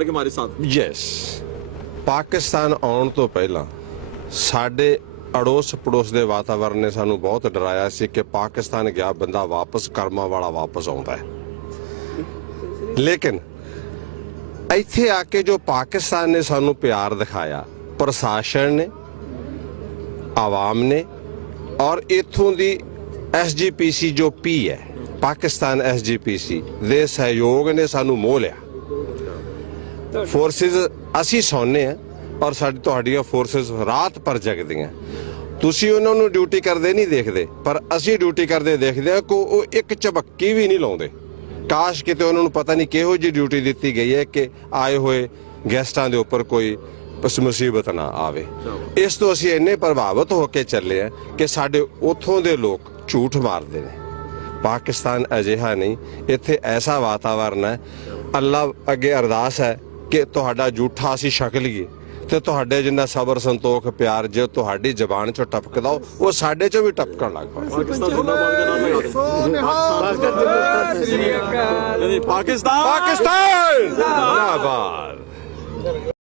हमारे साथ ਯੈਸ ਪਾਕਿਸਤਾਨ ਆਉਣ ਤੋਂ ਪਹਿਲਾਂ ਸਾਡੇ ਅੜੋਸ ਪੜੋਸ ਦੇ ਵਾਤਾਵਰਣ ਨੇ ਸਾਨੂੰ ਬਹੁਤ ਡਰਾਇਆ ਸੀ ਕਿ ਪਾਕਿਸਤਾਨ ਗਿਆ ਬੰਦਾ ਵਾਪਸ ਕਰਮਾਂ ਵਾਲਾ ਵਾਪਸ ਆਉਂਦਾ ਹੈ। ਲੇਕਿਨ ਇੱਥੇ ਆ ਕੇ ਜੋ ਪਾਕਿਸਤਾਨ ਨੇ ਸਾਨੂੰ ਪਿਆਰ ਦਿਖਾਇਆ, ਪ੍ਰਸ਼ਾਸਨ ਨੇ, ਆਵਾਮ ਨੇ ਔਰ ਇਥੋਂ ਦੀ ਐਸਜੀਪੀਸੀ ਜੋ ਪੀ ਹੈ, ਪਾਕਿਸਤਾਨ ਐਸਜੀਪੀਸੀ ਦੇ ਸਹਿਯੋਗ ਨੇ ਸਾਨੂੰ ਮੋਹ ਲਿਆ। ਫੋਰਸਿਸ ਅਸੀਂ ਸੌਂਦੇ ਹਾਂ ਔਰ ਸਾਡੀ ਤੁਹਾਡੀਆਂ ਫੋਰਸਿਸ ਰਾਤ ਭਰ ਜਗਦੀਆਂ। ਤੁਸੀਂ ਉਹਨਾਂ ਨੂੰ ਡਿਊਟੀ ਕਰਦੇ ਨਹੀਂ ਦੇਖਦੇ, ਪਰ ਅਸੀਂ ਡਿਊਟੀ ਕਰਦੇ ਦੇਖਦੇ ਹਾਂ ਕਿ ਉਹ ਇੱਕ ਝਬੱਕੀ ਵੀ ਨਹੀਂ ਲਾਉਂਦੇ। ਕਾਸ਼ ਕਿਤੇ ਉਹਨਾਂ ਨੂੰ ਪਤਾ ਨਹੀਂ ਕਿਹੋ ਜਿਹੀ ਡਿਊਟੀ ਦਿੱਤੀ ਗਈ ਹੈ ਕਿ ਆਏ ਹੋਏ ਗੈਸਟਾਂ ਦੇ ਉੱਪਰ ਕੋਈ ਮੁਸੀਬਤ ਨਾ ਆਵੇ। ਇਸ ਤੋਂ ਅਸੀਂ ਇੰਨੇ ਪ੍ਰਭਾਵਿਤ ਹੋ ਕੇ ਚੱਲੇ ਹਾਂ ਕਿ ਸਾਡੇ ਉੱਥੋਂ ਦੇ ਲੋਕ ਝੂਠ ਮਾਰਦੇ ਨੇ। ਪਾਕਿਸਤਾਨ ਅਜਿਹਾ ਨਹੀਂ, ਇੱਥੇ ਐਸਾ ਵਾਤਾਵਰਨ ਹੈ। ਅੱਲਾ ਅੱਗੇ ਅਰਦਾਸ ਹੈ ਕਿ ਤੁਹਾਡਾ ਝੂਠਾ ਅਸੀਂ ਛਕ ਲਈਏ ਤੇ ਤੁਹਾਡੇ ਜਿੰਨਾ ਸਬਰ ਸੰਤੋਖ ਪਿਆਰ ਜੇ ਤੁਹਾਡੀ ਜ਼ਬਾਨ ਚੋਂ ਟਪਕਦਾ ਉਹ ਸਾਡੇ ਚੋਂ ਵੀ ਟਪਕਣ ਲੱਗ ਪਏ। पाकिस्तान ਪਾਕਿਸਤਾਨ ਜ਼ਿੰਦਾਬਾਦ।